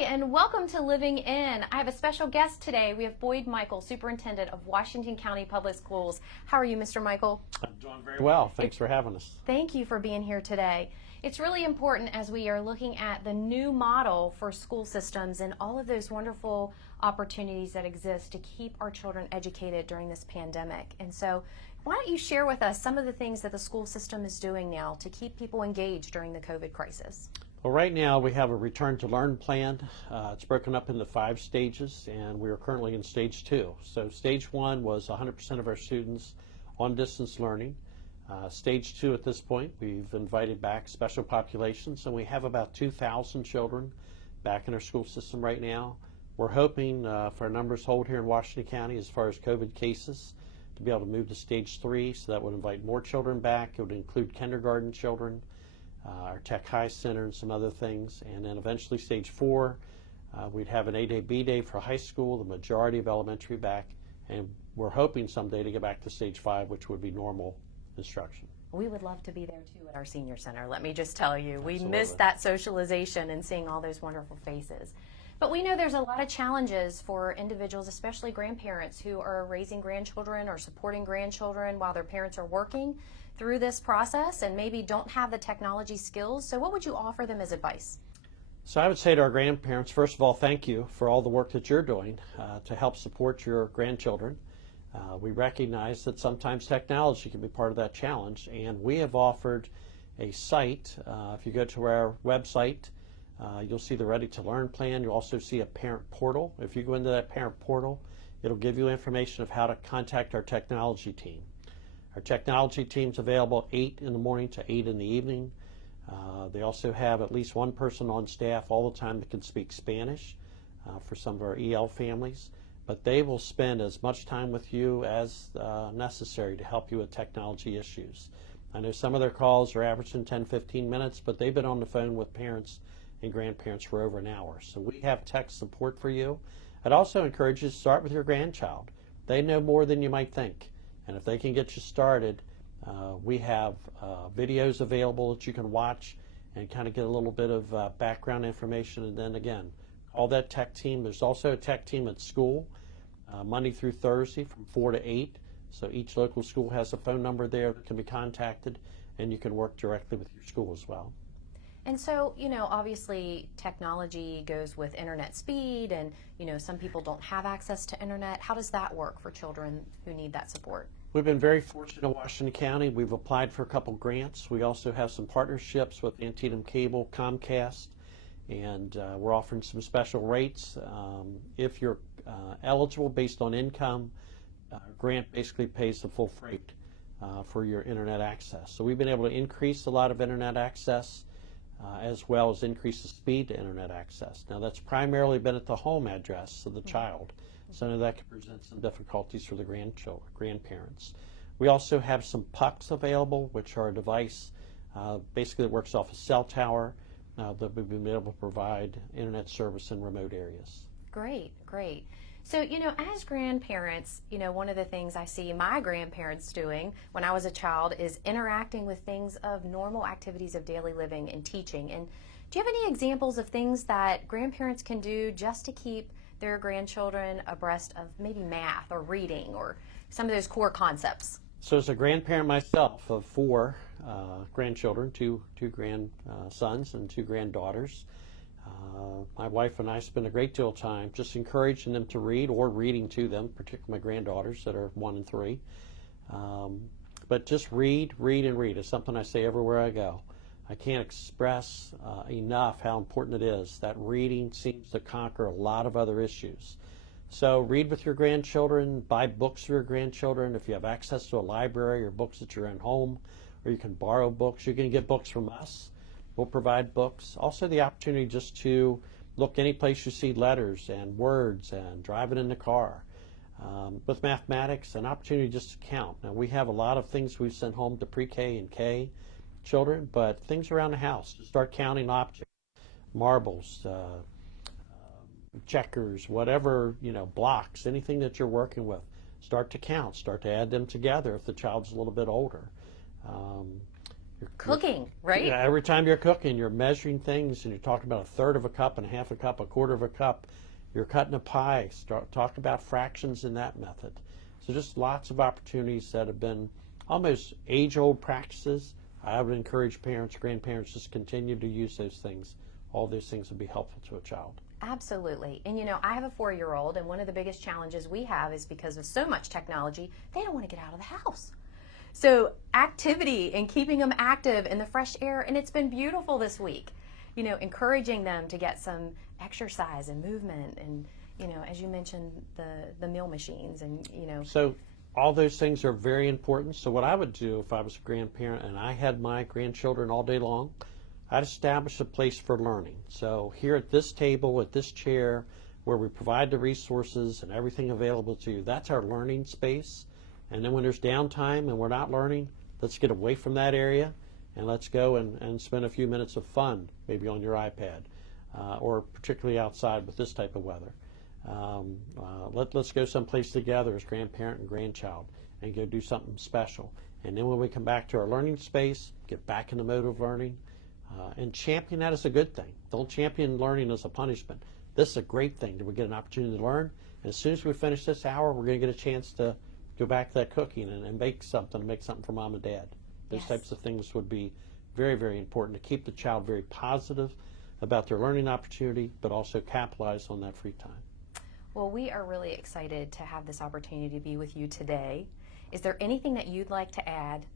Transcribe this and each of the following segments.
Hi, and welcome to Living In. I have a special guest today. We have Boyd Michael, Superintendent of Washington County Public Schools. How are you, Mr. Michael? I'm doing very well. Thanks for having us. Thank you for being here today. It's really important as we are looking at the new model for school systems and all of those wonderful opportunities that exist to keep our children educated during this pandemic. And so, why don't you share with us some of the things that the school system is doing now to keep people engaged during the COVID crisis? Well, right now we have a return to learn plan. It's broken up into 5 stages, and we are currently in stage 2. So stage 1 was 100% of our students on distance learning. Stage 2 at this point, we've invited back special populations, and we have about 2,000 children back in our school system right now. We're hoping for our numbers hold here in Washington County as far as COVID cases to be able to move to stage 3, so that would invite more children back. It would include kindergarten children, our Tech High Center, and some other things. And then eventually stage 4, we'd have an A-Day, B-Day for high school, the majority of elementary back, and we're hoping someday to get back to stage 5, which would be normal instruction. We would love to be there too at our senior center, let me just tell you. Absolutely. We miss that socialization and seeing all those wonderful faces. But we know there's a lot of challenges for individuals, especially grandparents who are raising grandchildren or supporting grandchildren while their parents are working through this process and maybe don't have the technology skills. So what would you offer them as advice? So I would say to our grandparents, first of all, thank you for all the work that you're doing to help support your grandchildren. We recognize that sometimes technology can be part of that challenge, and we have offered a site. If you go to our website, you'll see the Ready to Learn plan. You'll also see a parent portal. If you go into that parent portal, it'll give you information of how to contact our technology team. Our technology team's available 8 in the morning to 8 in the evening. They also have at least one person on staff all the time that can speak Spanish for some of our EL families. But they will spend as much time with you as necessary to help you with technology issues. I know some of their calls are averaging 10-15 minutes, but they've been on the phone with parents and grandparents for over an hour. So we have tech support for you. I'd also encourage you to start with your grandchild. They know more than you might think. And if they can get you started, we have videos available that you can watch and kind of get a little bit of background information. And then again, call that tech team. There's also a tech team at school, Monday through Thursday from 4 to 8. So each local school has a phone number there that can be contacted, and you can work directly with your school as well. And so, obviously technology goes with internet speed and, some people don't have access to internet. How does that work for children who need that support? We've been very fortunate in Washington County. We've applied for a couple grants. We also have some partnerships with Antietam Cable, Comcast, and we're offering some special rates. If you're eligible based on income, grant basically pays the full freight for your internet access. So we've been able to increase a lot of internet access as well as increase the speed to internet access. Now that's primarily been at the home address of the child, so I know that can present some difficulties for the grandparents. We also have some pucks available, which are a device basically that works off a cell tower that we've been able to provide internet service in remote areas. Great, great. So, as grandparents, one of the things I see my grandparents doing when I was a child is interacting with things of normal activities of daily living and teaching. And do you have any examples of things that grandparents can do just to keep their grandchildren abreast of maybe math or reading or some of those core concepts? So as a grandparent myself of 4 grandchildren, two grandsons and 2 granddaughters, my wife and I spend a great deal of time just encouraging them to read or reading to them, particularly my granddaughters that are 1 and 3. But just read, read, and read. It's something I say everywhere I go. I can't express enough how important it is. That reading seems to conquer a lot of other issues. So read with your grandchildren, buy books for your grandchildren. If you have access to a library or books at your own home, or you can borrow books, you can get books from us. We'll provide books. Also the opportunity just to look any place you see letters and words and driving in the car. With mathematics, an opportunity just to count. Now we have a lot of things we send home to pre-K and K children, but things around the house, to start counting objects, marbles, checkers, whatever, blocks, anything that you're working with. Start to count, start to add them together if the child's a little bit older. Cooking, right? Yeah, every time you're cooking, you're measuring things, and you're talking about a third of a cup and half a cup, a quarter of a cup. You're cutting a pie. Talk about fractions in that method. So just lots of opportunities that have been almost age-old practices. I would encourage parents, grandparents, just continue to use those things. All those things would be helpful to a child. Absolutely. And I have a 4-year-old, and one of the biggest challenges we have is because of so much technology, they don't want to get out of the house. So activity and keeping them active in the fresh air, and it's been beautiful this week. Encouraging them to get some exercise and movement, and as you mentioned, the meal machines, and So all those things are very important. So what I would do if I was a grandparent and I had my grandchildren all day long, I'd establish a place for learning. So here at this table, at this chair, where we provide the resources and everything available to you, that's our learning space. And then when there's downtime and we're not learning, let's get away from that area and let's go and spend a few minutes of fun, maybe on your iPad, or particularly outside with this type of weather. Let's go someplace together as grandparent and grandchild and go do something special. And then when we come back to our learning space, get back in the mode of learning, and champion that as a good thing. Don't champion learning as a punishment. This is a great thing that we get an opportunity to learn. And as soon as we finish this hour, we're going to get a chance to go back to that cooking and make something for mom and dad. Those types of things would be very, very important to keep the child very positive about their learning opportunity, but also capitalize on that free time. Well, we are really excited to have this opportunity to be with you today. Is there anything that you'd like to add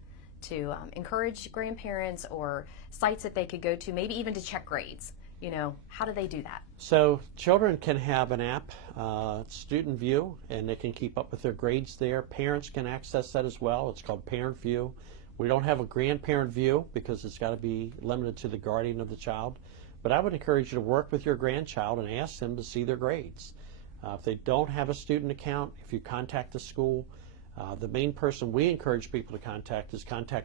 to encourage grandparents, or sites that they could go to, maybe even to check grades? How do they do that? So children can have an app, Student View, and they can keep up with their grades there. Parents can access that as well. It's called Parent View. We don't have a grandparent view because it's got to be limited to the guardian of the child. But I would encourage you to work with your grandchild and ask them to see their grades. If they don't have a student account, if you contact the school, the main person we encourage people to contact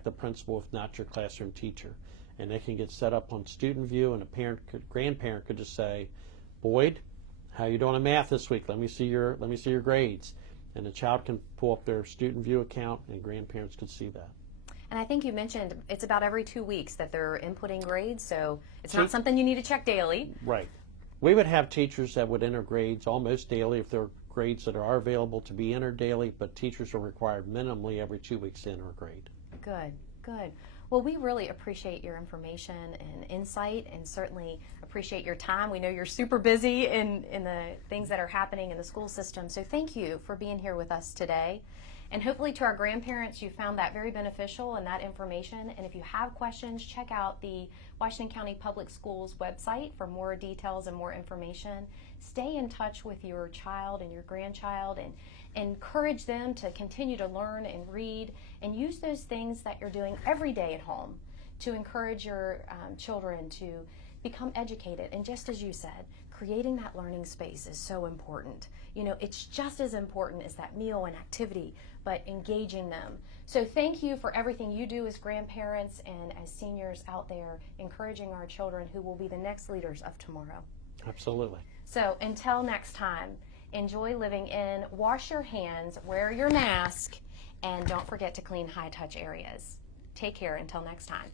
the principal, if not your classroom teacher. And they can get set up on Student View, and grandparent could just say, Boyd, how you doing in math this week? Let me see your grades. And the child can pull up their Student View account, and grandparents could see that. And I think you mentioned it's about every 2 weeks that they're inputting grades, so it's not something you need to check daily. Right. We would have teachers that would enter grades almost daily if there are grades that are available to be entered daily, but teachers are required minimally every 2 weeks to enter a grade. Good, good. Well, we really appreciate your information and insight, and certainly appreciate your time. We know you're super busy in the things that are happening in the school system, so thank you for being here with us today. And hopefully to our grandparents, you found that very beneficial and that information. And if you have questions, check out the Washington County Public Schools website for more details and more information. Stay in touch with your child and your grandchild, and encourage them to continue to learn and read, and use those things that you're doing every day at home to encourage your children to become educated. And just as you said, creating that learning space is so important. It's just as important as that meal and activity, but engaging them. So thank you for everything you do as grandparents and as seniors out there, encouraging our children who will be the next leaders of tomorrow. Absolutely. So until next time, enjoy living in, wash your hands, wear your mask, and don't forget to clean high-touch areas. Take care until next time.